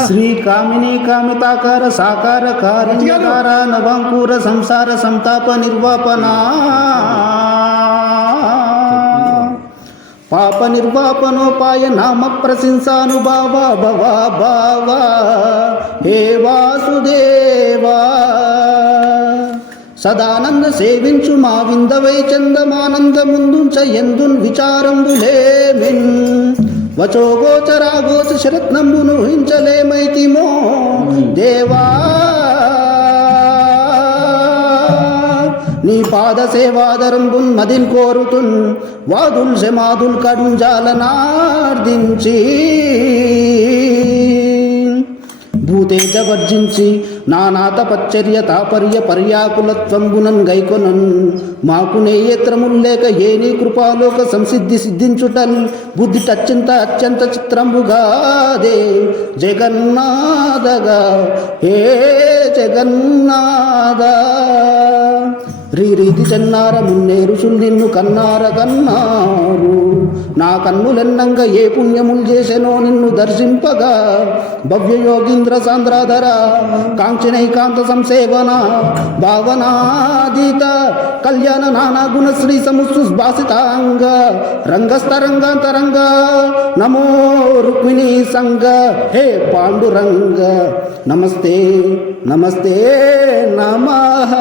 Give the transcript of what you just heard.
శ్రీ కామిని కామితాకార సాకార కారుణ్యకార నవాంకూర సంసార సంతాప నిర్వాపన పాప నిర్వాపనోపాయ నామ ప్రశంసానుభావ భవా భావ హే వాసుదేవా సదానంద సేవించు మా విందవై చందమానందముందుంచ ఎందున్ విచారంబులేమిన్ వచోగోచరాగోచ శరత్నంబును హించలేమైతిమో దేవా నీ పాద సేవాదరంబున్ మదిన్ కోరుతున్ వాదుల్ శమాదుల్ కడుంజాలనార్దించి భూతేజ వర్జించి నానాత పచ్చర్య తాపర్య పర్యాకులత్వంబునన్ గైకొనన్ మాకు నేయేత్రముల్లేక ఏ నీ కృపాలోక సంసిద్ధి సిద్ధించుటల్ బుద్ధి అత్యంత చిత్రంబుగాదే జగన్నాథగా హే జగన్నాథ రీతి చెన్నార మున్నే ఋషులు నిన్ను కన్నారు నా కన్నులెన్నంగా ఏ పుణ్యములు చేసెనో నిన్ను దర్శింపగా భవ్య యోగీంద్ర సాంద్రాధర కాంక్షణైకాంత సంసేవన భావనాదీత కళ్యాణ నానా గుణ శ్రీ సముస్సుభాసితాంగ రంగస్థరంగాంతరంగ నమో రుక్మిణీ సంగ హే పాండురంగ నమస్తే నమస్తే నమః